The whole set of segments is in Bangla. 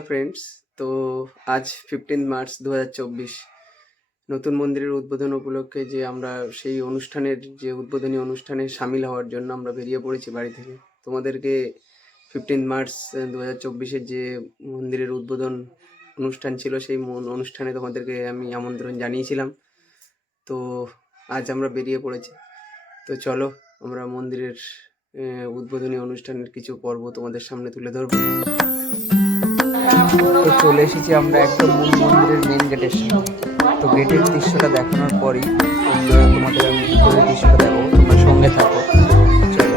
Hello friends. তো আজ 15 মার্চ 2024 নতুন মন্দিরের উদ্বোধন উপলক্ষে যে আমরা সেই অনুষ্ঠানের যে উদ্বোধনী অনুষ্ঠানে সামিল হওয়ার জন্য আমরা বেরিয়ে পড়েছি বাড়ি থেকে। তোমাদেরকে 15 মার্চ 2024-এর যে মন্দিরের উদ্বোধন অনুষ্ঠান ছিল সেই অনুষ্ঠানে তোমাদেরকে আমি আমন্ত্রণ জানিয়েছিলাম। তো আজ আমরা বেরিয়ে পড়েছি। তো চলো আমরা মন্দিরের উদ্বোধনী অনুষ্ঠানের কিছু পর্ব তোমাদের সামনে তুলে ধরবো। তো চলে এসেছি আমরা একদম মূল মন্দিরের মেন গেটের সামনে। তো গেটের দৃশ্যটা দেখানোর পরই তোমাদের আমি ভিতরের দৃশ্যটা দেখাবো, তোমরা সঙ্গে থাকো। চলো।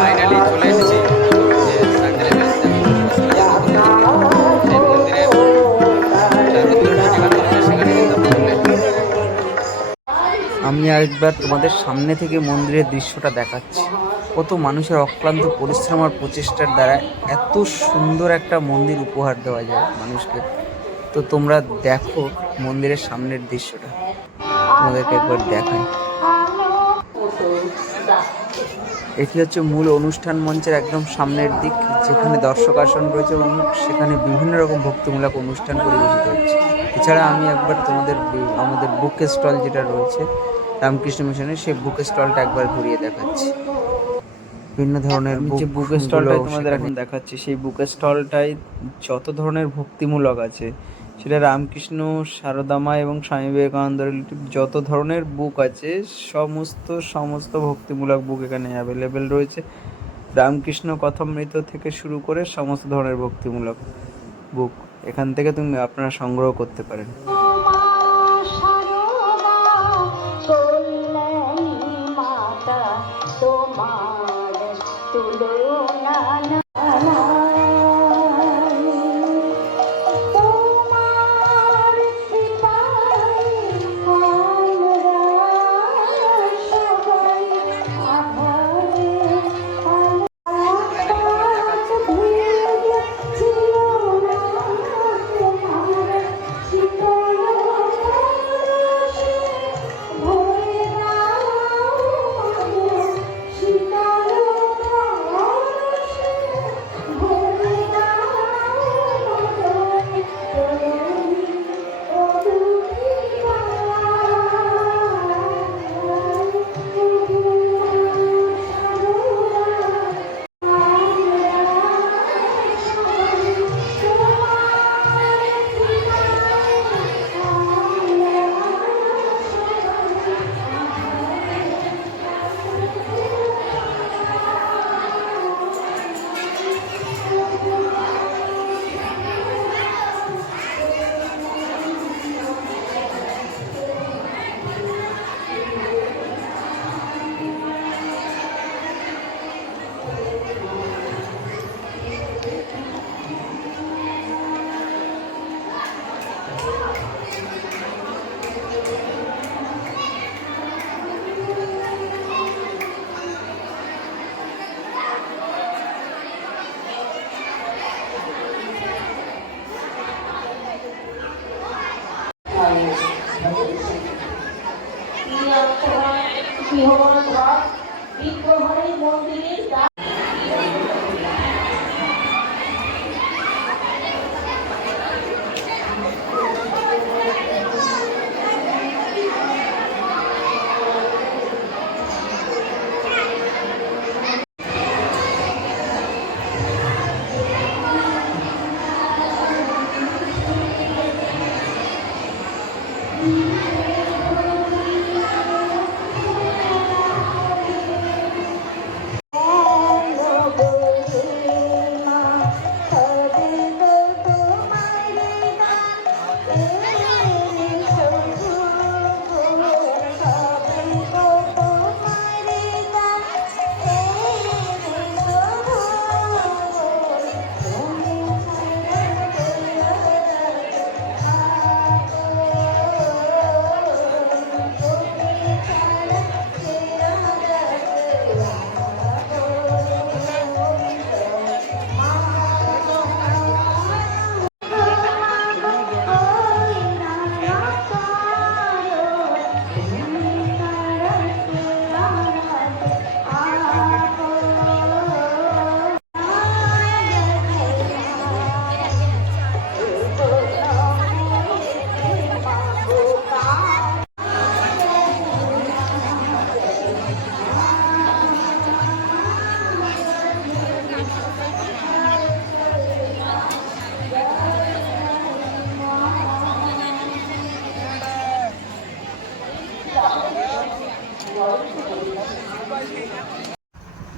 ফাইনালি চলে এসেছি আমি আরেকবার তোমাদের সামনে থেকে মন্দিরের দৃশ্যটা দেখাচ্ছি। কত মানুষের অক্লান্ত পরিশ্রম আর প্রচেষ্টার দ্বারা এত সুন্দর একটা মন্দির উপহার দেওয়া যায় মানুষকে। তো তোমরা দেখো মন্দিরের সামনের দৃশ্যটা, তোমাদেরকে একবার দেখাই। এটি হচ্ছে মূল অনুষ্ঠান মঞ্চের একদম সামনের দিক, যেখানে দর্শক আসন রয়েছে এবং সেখানে বিভিন্ন রকম ভক্তিমূলক অনুষ্ঠান পরিবেশিত হচ্ছে। এছাড়া আমি একবার আমাদের বুক স্টল যেটা রয়েছে রামকৃষ্ণ মিশনের, সেই বুক স্টলটা একবার ঘুরিয়ে দেখাচ্ছি। বিভিন্ন ধরনের যে বুক স্টলটাই তোমাদের এখন দেখাচ্ছি, সেই বুক স্টলটাই যত ধরনের ভক্তিমূলক আছে, সেটা রামকৃষ্ণ, সারদামা এবং স্বামী বিবেকানন্দ রিলেটিভ যত ধরনের বুক আছে সমস্ত ভক্তিমূলক বুক এখানে অ্যাভেলেবেল রয়েছে। রামকৃষ্ণ কথামৃত থেকে শুরু করে সমস্ত ধরনের ভক্তিমূলক বুক এখান থেকে আপনারা সংগ্রহ করতে পারেন।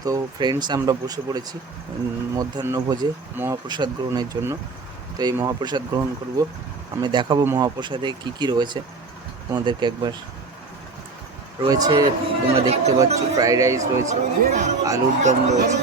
তো ফ্রেন্ডস, আমরা বসে পড়েছি মধ্যাহ্নভোজে মহাপ্রসাদ গ্রহণের জন্য। তো এই মহাপ্রসাদ গ্রহণ করব। আমি দেখাবো মহাপ্রসাদে কি কি রয়েছে তোমাদেরকে একবার। রয়েছে, তোমরা দেখতে পাচ্ছ, ফ্রাইড রাইস রয়েছে, আলুর দম রয়েছে,